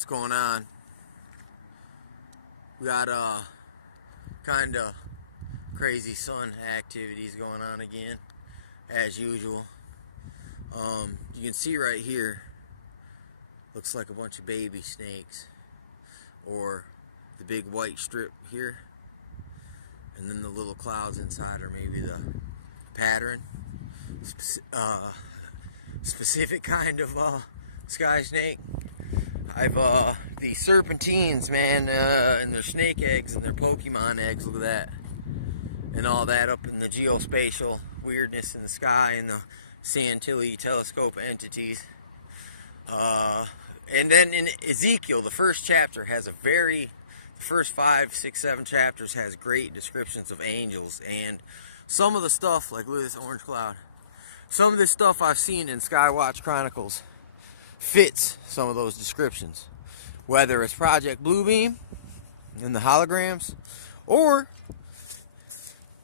What's going on? We got kind of crazy sun activities going on again, as usual. You can see right here, looks like a bunch of baby snakes, or the big white strip here, and then the little clouds inside are maybe the pattern, specific kind of sky snake. These serpentines, man, and their snake eggs and their Pokemon eggs, look at that. And all that up in the geospatial weirdness in the sky and the Santilli telescope entities. And then in Ezekiel, the first chapter has the first 5, 6, 7 chapters has great descriptions of angels. And some of the stuff, like look at this orange cloud, some of this stuff I've seen in Skywatch Chronicles fits some of those descriptions, whether it's Project Bluebeam and the holograms, or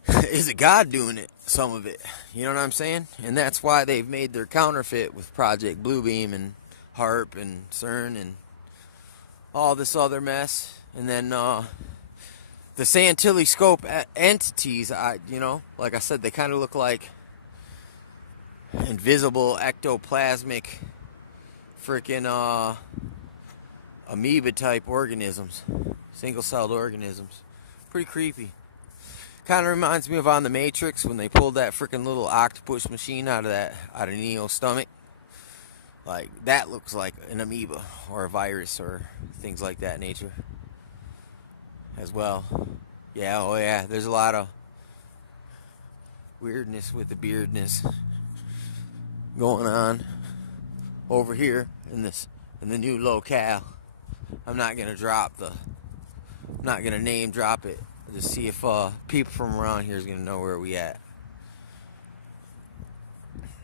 is it God doing it, some of it, you know what I'm saying? And that's why they've made their counterfeit with Project Bluebeam and HARP and CERN and all this other mess. And then the Santilli scope entities, like I said, they kind of look like invisible ectoplasmic freaking amoeba type organisms, single-celled organisms. Pretty creepy. Kind of reminds me of on the Matrix when they pulled that freaking little octopus machine out of Neo's stomach. Like that looks like an amoeba or a virus or things like that nature as well. Yeah, oh yeah, there's a lot of weirdness with the beardness going on over here in the new locale. I'm not gonna name drop it. Just see if people from around here is gonna know where we at,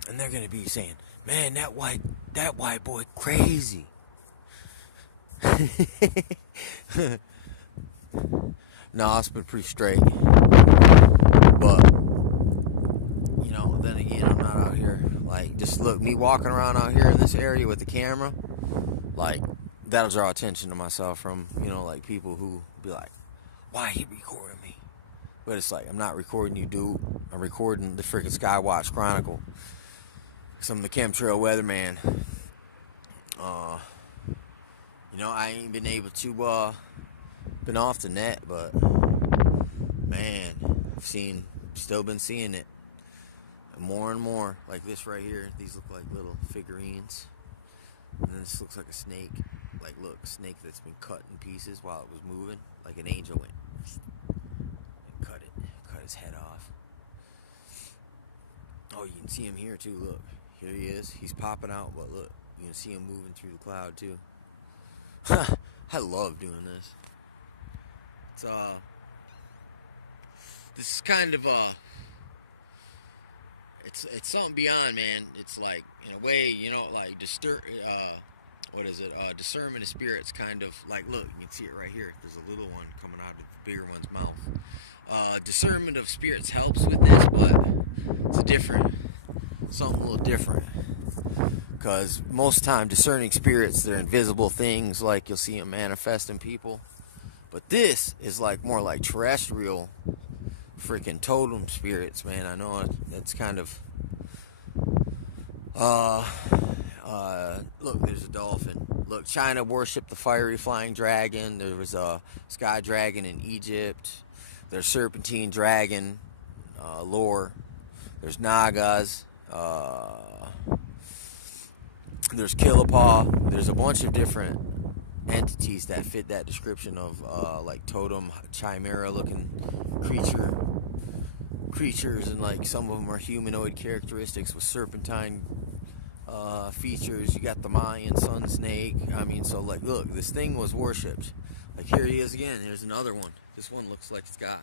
and they're gonna be saying, "Man, that white boy crazy." No, it's been pretty straight, but then again, I'm not out here. Like, just look, me walking around out here in this area with the camera, like, that'll draw attention to myself from, like, people who be like, why are you recording me? But it's like, I'm not recording you, dude. I'm recording the freaking Skywatch Chronicle. Some of the chemtrail weatherman. I ain't been able to, been off the net, but, man, still been seeing it. More and more, like this right here. These look like little figurines, and then this looks like a snake. Like, look, a snake that's been cut in pieces while it was moving, like an angel went and cut his head off. Oh, you can see him here too. Look, here he is. He's popping out, but look, you can see him moving through the cloud too. I love doing this. This is kind of it's something beyond, man. It's like, in a way, like discernment of spirits, kind of like, look, you can see it right here. There's a little one coming out of the bigger one's mouth. Discernment of spirits helps with this, but it's something a little different. Because most time, discerning spirits, they're invisible things, like you'll see them manifest in people. But this is like more like terrestrial freaking totem spirits, man. I know it's kind of look, there's a dolphin. Look, China worshipped the fiery flying dragon. There was a sky dragon in Egypt. There's serpentine dragon lore. There's Nagas. There's Killapaw. There's a bunch of different entities that fit that description of like totem chimera looking creatures, and like some of them are humanoid characteristics with serpentine features. You got the Mayan sun snake. So like, look, this thing was worshipped. Like, here he is again. Here's another one. This one looks like it's got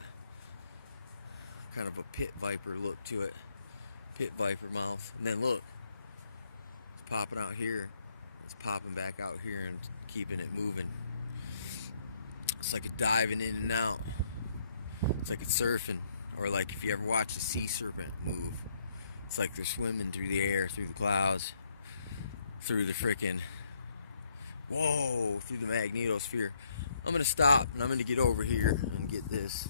kind of a pit viper look to it. Pit viper mouth. And then look, it's popping out here. It's popping back out here and keeping it moving. It's like it's diving in and out. It's like it's surfing. Or like if you ever watch a sea serpent move. It's like they're swimming through the air, through the clouds, through the frickin' Whoa, through the magnetosphere. I'm going to stop and I'm going to get over here and get this.